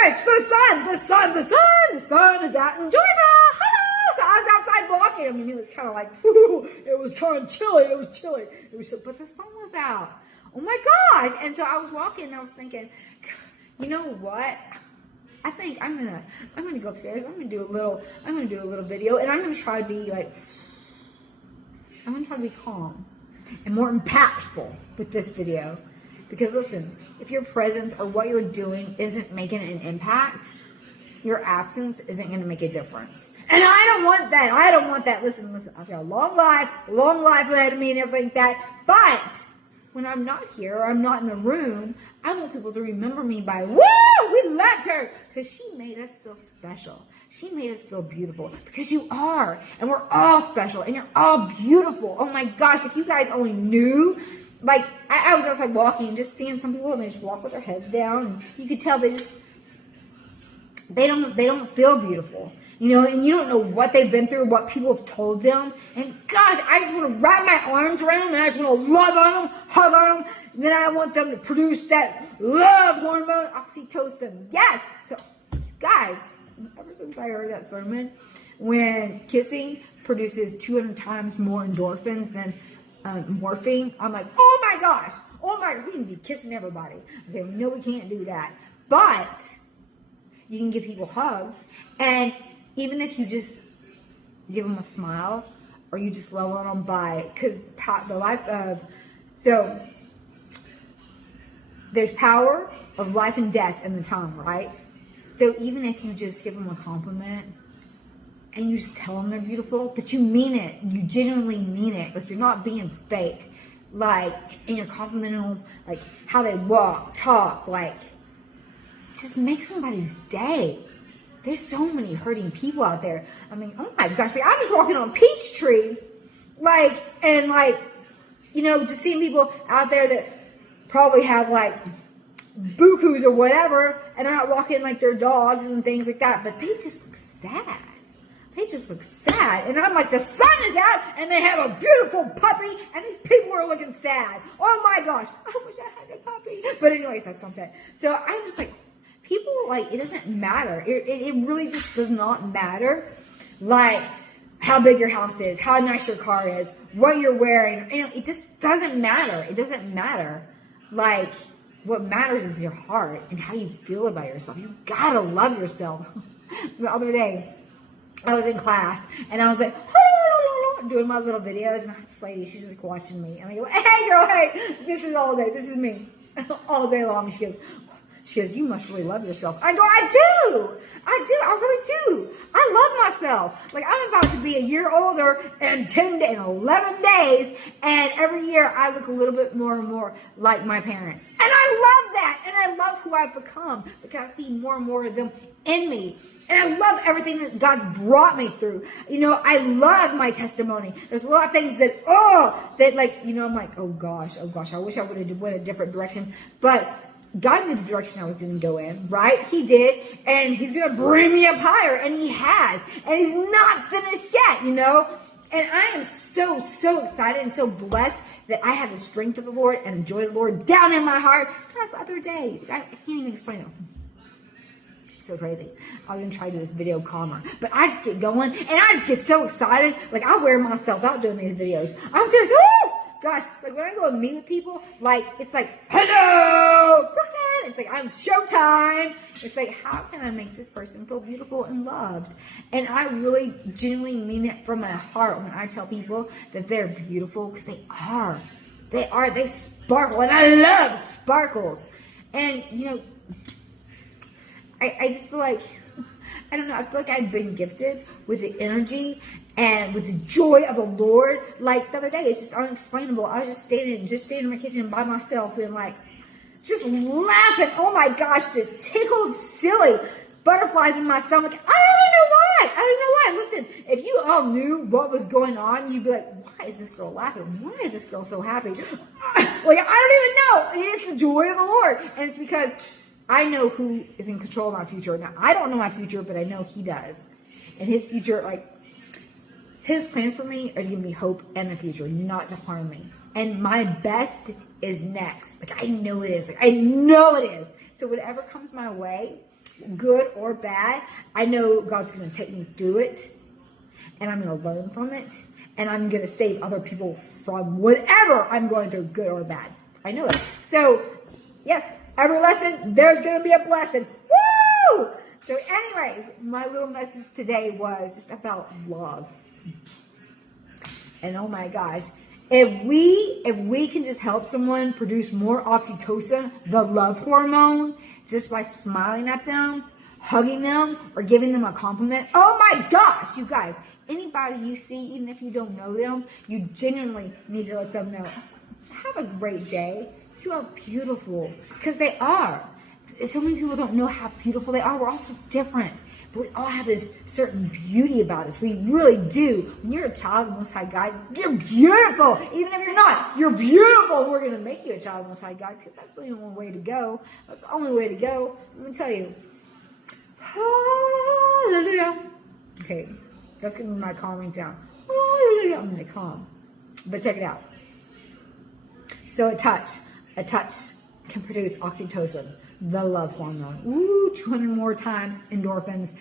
guys, the sun is out in Georgia. Hello. So I was outside walking. I mean, it was kind of like, whoo, it was kind of chilly. It was chilly. But the sun was out. Oh my gosh. And so I was walking and I was thinking, you know what? I think I'm gonna go upstairs. I'm gonna do a little video, and I'm gonna try to be calm and more impactful with this video. Because listen, if your presence or what you're doing isn't making an impact, your absence isn't going to make a difference. And I don't want that. I don't want that. Listen, I've got a long life ahead of me and everything like that. But when I'm not here or I'm not in the room, I want people to remember me by, woo, we loved her. Because she made us feel special. She made us feel beautiful. Because you are. And we're all special. And you're all beautiful. Oh my gosh, if you guys only knew. Like, I was outside walking and just seeing some people and they just walk with their heads down. And you could tell they don't feel beautiful. You know, and you don't know what they've been through, what people have told them. And gosh, I just want to wrap my arms around them and I just want to love on them, hug on them. And then I want them to produce that love hormone, Oxytocin. Yes! So, guys, ever since I heard that sermon, when kissing produces 200 times more endorphins than morphine, I'm like, oh my gosh, we need to be kissing everybody. Okay, no, we can't do that. But you can give people hugs, and even if you just give them a smile, or you just love on them because the life of, so there's power of life and death in the tongue, right? So even if you just give them a compliment, and you just tell them they're beautiful, but you mean it. You genuinely mean it. Like, you're not being fake. Like, and you're complimenting them, like, how they walk, talk, like, just make somebody's day. There's so many hurting people out there. I mean, oh my gosh, like, I'm just walking on Peachtree, just seeing people out there that probably have, like, bukus or whatever, and they're not walking like their dogs and things like that, but they just look sad. They just look sad. And I'm like, the sun is out and they have a beautiful puppy and these people are looking sad. Oh my gosh. I wish I had a puppy. But anyways, that's something. So I'm just like, people, like, it doesn't matter. It really just does not matter. Like, how big your house is, how nice your car is, what you're wearing. You know, it just doesn't matter. It doesn't matter. Like, what matters is your heart and how you feel about yourself. You gotta love yourself. The other day, I was in class, and I was like, doing my little videos, and this lady, she's like watching me, and I go, hey girl, hey, this is all day, this is me, all day long. She goes, you must really love yourself. I go, I really do. I love myself. Like, I'm about to be a year older in 10 and 11 days, and every year I look a little bit more and more like my parents. And I love that, and I love who I've become, because I see more and more of them in me. And I love everything that God's brought me through. You know, I love my testimony. There's a lot of things that I'm like, oh gosh, I wish I would have went a different direction. But God knew the direction I was going to go in, right? He did. And he's going to bring me up higher. And he has. And he's not finished yet, you know. And I am so excited and so blessed that I have the strength of the Lord and the joy of the Lord down in my heart. Guys, the other day, I can't even explain it. So crazy. I was going to try to do this video calmer. But I just get going. And I just get so excited. Like, I wear myself out doing these videos. I'm serious. Oh! Gosh, like, when I go and meet with people, like, it's like, hello, Brooklyn. It's like, I'm showtime. It's like, how can I make this person feel beautiful and loved? And I really genuinely mean it from my heart when I tell people that they're beautiful, because they are. They sparkle. And I love sparkles. And, you know, I just feel like, I don't know, I feel like I've been gifted with the energy and with the joy of the Lord. Like, the other day, it's just unexplainable. I was just standing in my kitchen by myself and, like, just laughing. Oh my gosh, just tickled silly. Butterflies in my stomach. I don't know why. Listen, if you all knew what was going on, you'd be like, why is this girl laughing? Why is this girl so happy? Like, I don't even know. It is the joy of the Lord. And it's because I know who is in control of my future. Now, I don't know my future, but I know he does. And his future, like, his plans for me are to give me hope and the future, not to harm me. And my best is next. Like, I know it is. Like, I know it is. So whatever comes my way, good or bad, I know God's going to take me through it. And I'm going to learn from it. And I'm going to save other people from whatever I'm going through, good or bad. I know it. So, yes, every lesson, there's going to be a blessing. Woo! So anyways, my little message today was just about love. And oh my gosh, if we can just help someone produce more oxytocin, the love hormone, just by smiling at them, hugging them, or giving them a compliment. Oh my gosh, you guys, anybody you see, even if you don't know them, you genuinely need to let them know, have a great day. You are beautiful. Because they are. So many people don't know how beautiful they are. We're all so different. But we all have this certain beauty about us. We really do. When you're a child of the Most High God, you're beautiful. Even if you're not, you're beautiful. We're going to make you a child of the Most High God because that's the only way to go. That's the only way to go. Let me tell you. Hallelujah. Okay, that's going to be my calming sound. Hallelujah. I'm going to calm. But check it out. So a touch can produce oxytocin, the love hormone. Ooh, 200 more times endorphins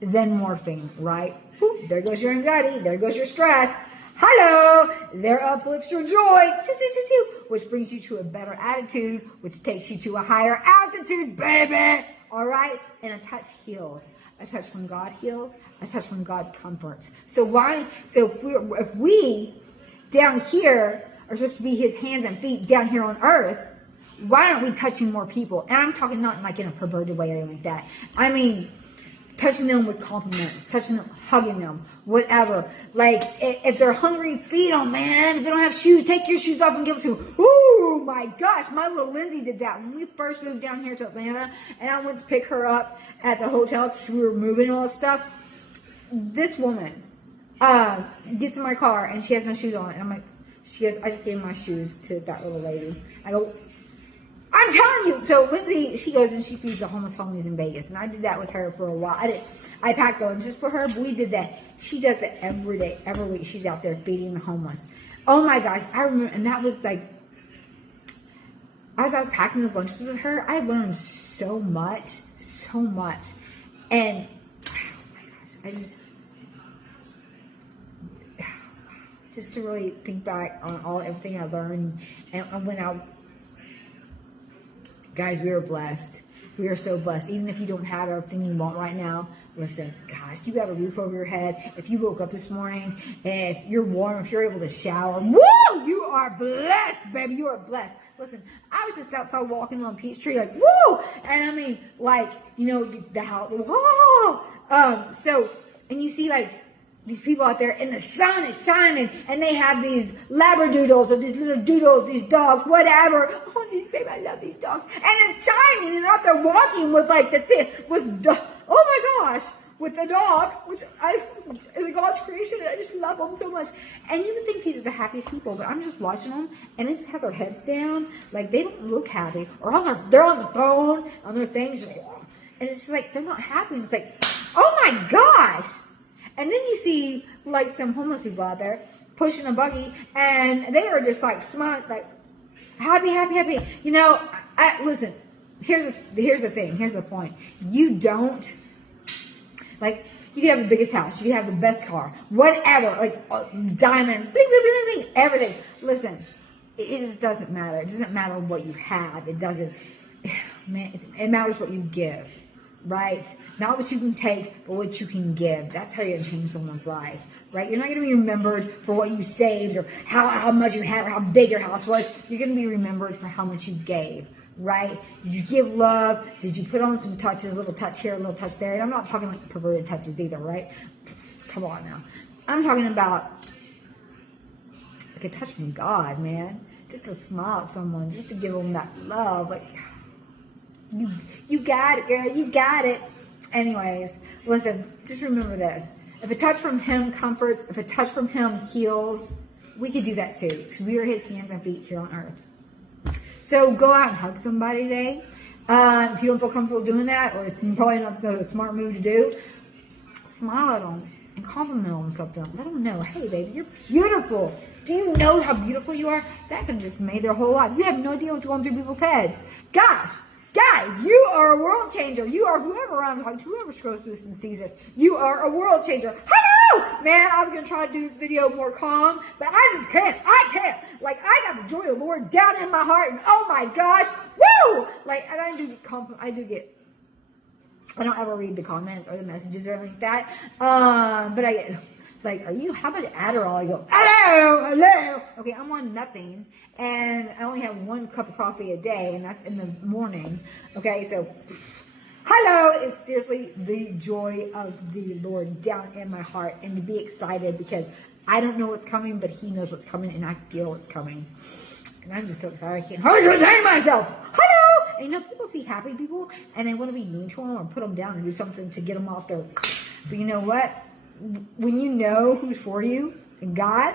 than morphine, right? Ooh, there goes your anxiety. There goes your stress. Hello. There uplifts your joy. Which brings you to a better attitude, which takes you to a higher altitude, baby. All right? And a touch heals. A touch from God heals. A touch from God comforts. So if we down here are supposed to be his hands and feet down here on earth, why aren't we touching more people? And I'm talking not like in a perverted way or anything like that. I mean, touching them with compliments, touching them, hugging them, whatever. Like, if they're hungry, feed them, man. If they don't have shoes, take your shoes off and give them to them. Ooh, my gosh, my little Lindsay did that when we first moved down here to Atlanta, and I went to pick her up at the hotel because we were moving and all this stuff. This woman gets in my car, and she has no shoes on, and I'm like, I just gave my shoes to that little lady. I go, I'm telling you. So Lindsay, she goes and she feeds the homeless homies in Vegas. And I did that with her for a while. I packed those just for her, but we did that. She does that every day, every week. She's out there feeding the homeless. Oh my gosh. I remember, and that was like, as I was packing those lunches with her, I learned so much. And, oh my gosh, just to really think back on everything I learned. And when guys, we are blessed. We are so blessed. Even if you don't have everything you want right now, listen, gosh, you got a roof over your head. If you woke up this morning, and if you're warm, if you're able to shower, woo, you are blessed, baby. You are blessed. Listen, I was just outside walking on Peachtree, like, woo! And I mean, like, you know, the house, whoa! And you see, like, these people out there and the sun is shining and they have these labradoodles or these little doodles, these dogs, whatever. Oh, baby, I love these dogs. And it's shining and they're out there walking with like oh my gosh, with the dog, which is a God's creation and I just love them so much. And you would think these are the happiest people, but I'm just watching them and they just have their heads down. Like they don't look happy or they're on the phone, on their things. And it's just like, they're not happy. And it's like, oh my gosh. And then you see like some homeless people out there pushing a buggy and they are just like smiling, like happy. You know, listen, here's the thing. Here's the point. You don't, like, you can have the biggest house. You can have the best car. Whatever. Like diamonds. Bling, bling, bling, bling, everything. Listen, it just doesn't matter. It doesn't matter what you have. It doesn't, man, it matters what you give. Right? Not what you can take, but what you can give. That's how you're going to change someone's life. Right? You're not going to be remembered for what you saved or how much you had or how big your house was. You're going to be remembered for how much you gave. Right? Did you give love? Did you put on some touches, a little touch here, a little touch there? And I'm not talking like perverted touches either, right? Come on now. I'm talking about like a touch from God, man. Just to smile at someone, just to give them that love. Like, you got it, girl. You got it. Anyways, listen, just remember this. If a touch from him comforts, if a touch from him heals, we could do that too. Because we are his hands and feet here on earth. So go out and hug somebody today. If you don't feel comfortable doing that, or it's probably not the smart move to do, smile at them and compliment them something. Let them know, hey, baby, you're beautiful. Do you know how beautiful you are? That could have just made their whole life. You have no idea what's going through people's heads. Gosh, guys, you are a world changer. You are whoever scrolls through this and sees this. You are a world changer. Hello! Man, I was going to try to do this video more calm, but I just can't. I can't. Like, I got the joy of the Lord down in my heart, and oh my gosh, woo! Like, and I do get, I don't ever read the comments or the messages or anything like that, but I get, like, how about Adderall? I go, hello. Okay, I'm on nothing, and I only have 1 cup of coffee a day, and that's in the morning. Okay, so, hello, it's seriously the joy of the Lord down in my heart, and to be excited because I don't know what's coming, but He knows what's coming, and I feel what's coming. And I'm just so excited, I can't hardly contain myself. Hello! And you know, people see happy people, and they want to be mean to them or put them down and do something to get them off their, but you know what? When you know who's for you, and God,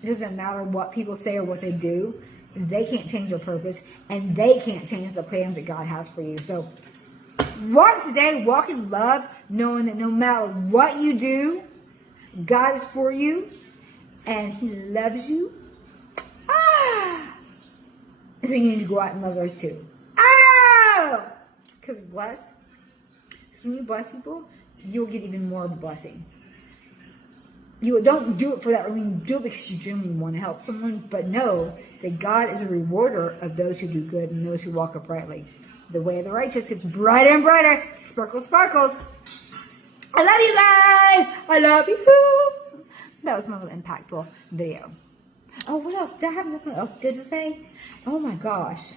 it doesn't matter what people say or what they do. They can't change your purpose, and they can't change the plans that God has for you. So, walk today, walk in love, knowing that no matter what you do, God is for you, and He loves you. So you need to go out and love others too. Because blessed. Because when you bless people, you'll get even more of a blessing. You don't do it for that. I mean, do it because you genuinely want to help someone, but know that God is a rewarder of those who do good and those who walk uprightly. The way of the righteous gets brighter and brighter. Sparkles, sparkles. I love you guys. I love you. That was my little impactful video. Oh, what else? Did I have nothing else good to say? Oh my gosh.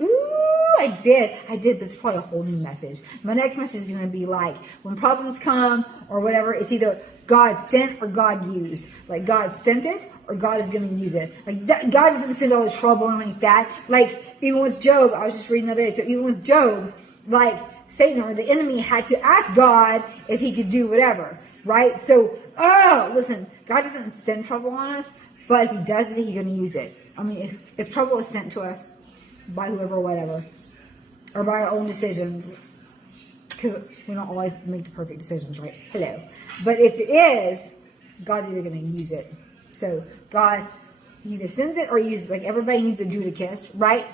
Ooh, I did, but it's probably a whole new message. My next message is going to be like, when problems come or whatever, it's either God sent or God used. Like, God sent it or God is going to use it. Like, God doesn't send all this trouble and like that. Like, even with Job, I was just reading the other day, so even with Job, like, Satan or the enemy had to ask God if he could do whatever, right? So, listen, God doesn't send trouble on us, but if He does it, He's going to use it. I mean, if trouble is sent to us by whoever or whatever, or by our own decisions, because we don't always make the perfect decisions, right? Hello. But if it is, God's either going to use it. So God either sends it or uses it. Like, everybody needs a Judah kiss, right?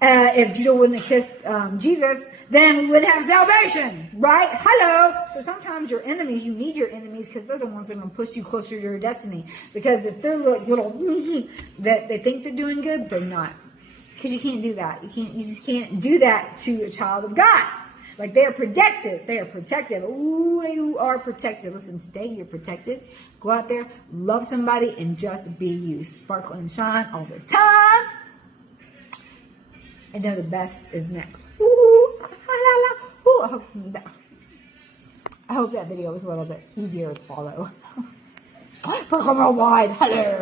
If Judah wouldn't have kissed Jesus, then we wouldn't have salvation, right? Hello. So sometimes your enemies, you need your enemies because they're the ones that are going to push you closer to your destiny. Because if they're little that they think they're doing good, they're not. Because you can't do that. You just can't do that to a child of God. Like, they are protected. They are protected. Ooh, you are protected. Listen, today you're protected. Go out there, love somebody, and just be you. Sparkle and shine all the time. And know the best is next. Ooh, ooh, I hope that video was a little bit easier to follow. For come wide. Hello.